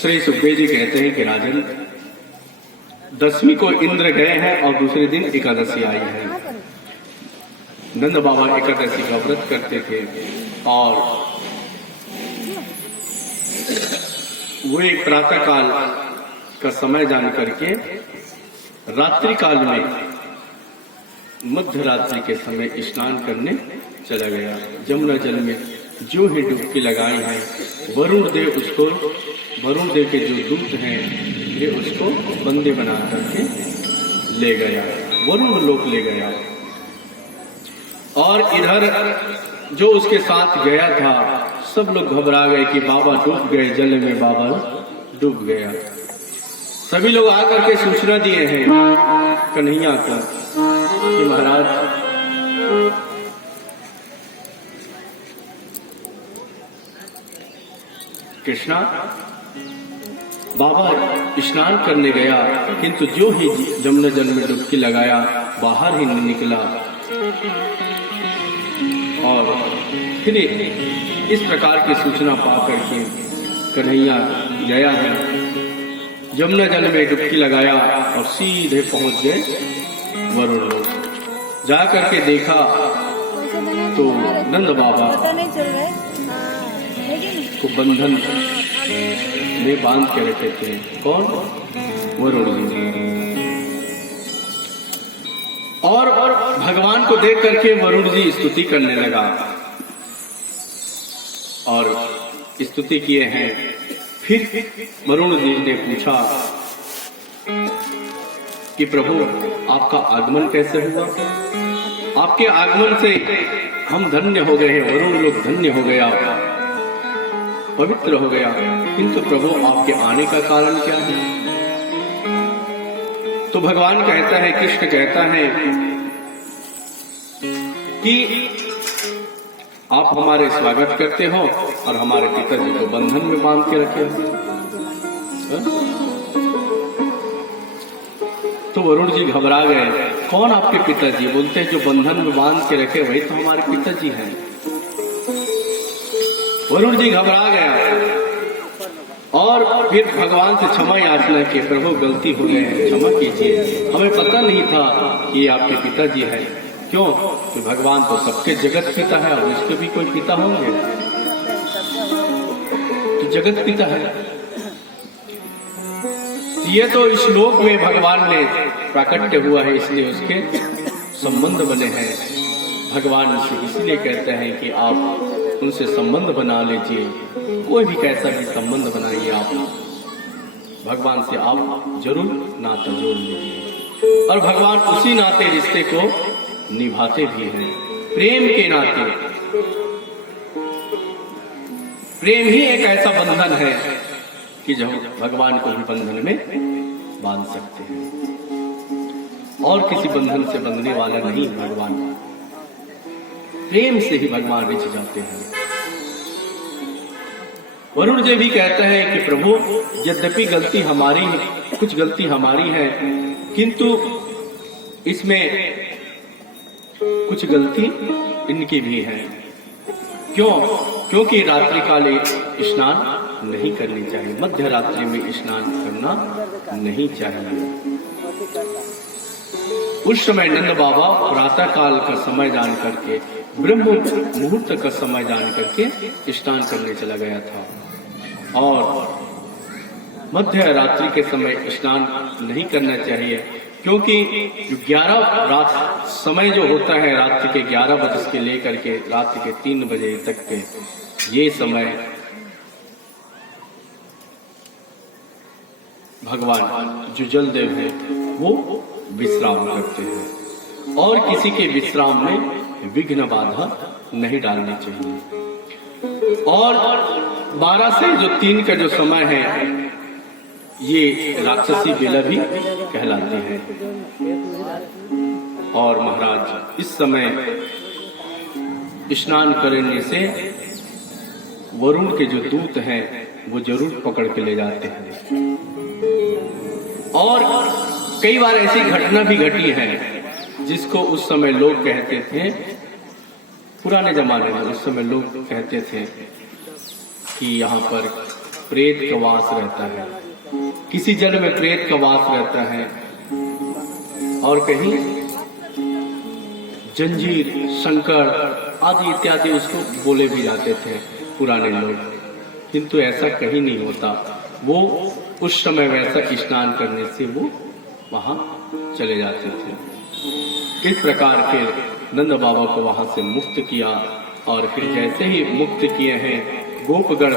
श्री सुखदेव जी कहते हैं कि राजन, 10वीं को इंद्र गए हैं और दूसरे दिन एकादशी आई है। नंद बाबा एकादशी का व्रत करते थे और वो एक प्रातः काल का समय जान करके रात्रि काल में मध्य रात्रि के समय स्नान करने चला गया। जमुना जल में जो ही डुबकी लगाई है, वरुण देव के जो दूत हैं ये उसको बंदी बना करके ले गया, वरुण लोक ले गया। और इधर जो उसके साथ गया था सब लोग घबरा गए कि बाबा डूब गए, जल में बाबा डूब गया। सभी लोग आकर के सूचना दिए हैं कन्हैया को कि महाराज कृष्णा बाबा स्नान करने गया, किंतु जो ही जमुना जल में डुबकी लगाया बाहर ही नहीं निकला। और फिर इस प्रकार की सूचना पाकर के कन्हैया गया है, जमुना जल में डुबकी लगाया और सीधे पहुंच गए वरुण लोक। जा करके देखा तो नंद बाबा को बंधन में बांध के रखे थे। कौन? वरुण जी। और भगवान को देख करके वरुण जी स्तुति करने लगा और स्तुति किए हैं। फिर वरुण जी ने पूछा कि प्रभु आपका आगमन कैसे हुआ? आपके आगमन से हम धन्य हो गए हैं, वरुण लोग धन्य हो गया, पवित्र हो गया, किंतु प्रभु आपके आने का कारण क्या है? तो भगवान कहता है, कृष्ण कहता है कि आप हमारे स्वागत करते हो और हमारे पिताजी को बंधन में बांध के रखे हो। तो वरुण जी घबरा गए। कौन आपके पिताजी? बोलते हैं जो बंधन में बांध के रखे वही तो हमारे पिताजी हैं। वरुण जी घबरा गया और फिर भगवान से क्षमा याचना की, प्रभु गलती हो गए हैं, क्षमा कीजिए, हमें पता नहीं था कि आपके पिताजी हैं। क्यों? कि भगवान तो सबके जगत पिता है और उसके भी कोई पिता होंगे, तो जगत पिता है। ये तो इस श्लोक में भगवान ने प्राकट्य हुआ है, इसलिए उसके संबंध बने हैं। भगवान से इसलिए कहते हैं कि आप उनसे संबंध बना लीजिए, कोई भी कैसा भी संबंध बनाइए, आप भगवान से आप जरूर नाता जोड़ लीजिए। और भगवान उसी नाते रिश्ते को निभाते भी हैं, प्रेम के नाते। प्रेम ही एक ऐसा बंधन है कि जो भगवान को भी बंधन में बांध सकते हैं, और किसी बंधन से बंधने वाला नहीं भगवान। प्रेम से ही भगवान रिझ जाते हैं। वरुण जी भी कहते हैं कि प्रभु यद्यपि गलती हमारी, कुछ गलती हमारी है, किंतु इसमें कुछ गलती इनकी भी है। क्यों? क्योंकि रात्रि काले स्नान नहीं करनी चाहिए, मध्य रात्रि में स्नान करना नहीं चाहिए। उस समय नंद बाबा प्रातः काल का समय जान करके, ब्रह्म मुहूर्त का समय जान करके स्नान करने चला गया था। और मध्य रात्रि के समय स्नान नहीं करना चाहिए, क्योंकि 11 रात समय जो होता है, रात्रि के 11 बजे से लेकर के रात्रि के 3 बजे तक के, ये समय भगवान जो जलदेव है वो विश्राम करते हैं, और किसी के विश्राम में विघ्न बाधा नहीं डालनी चाहिए। और 12 से जो 3 का जो समय है, ये राक्षसी बेला भी कहलाती है। और महाराज इस समय स्नान करने से वरुण के जो दूत हैं वो जरूर पकड़ के ले जाते हैं। और कई बार ऐसी घटना भी घटी है जिसको उस समय लोग कहते थे, पुराने जमाने में उस समय लोग कहते थे कि यहाँ पर प्रेत का वास रहता है, किसी जल में प्रेत का वास रहता है, और कहीं जंजीर, शंकर आदि इत्यादि उसको बोले भी जाते थे पुराने लोग, किंतु ऐसा कहीं नहीं होता। वो उस समय वैसा स्नान करने से वो वहां चले जाते थे। इस प्रकार फिर नंद बाबा को वहां से मुक्त किया, और फिर जैसे ही मुक्त किए हैं गोपगण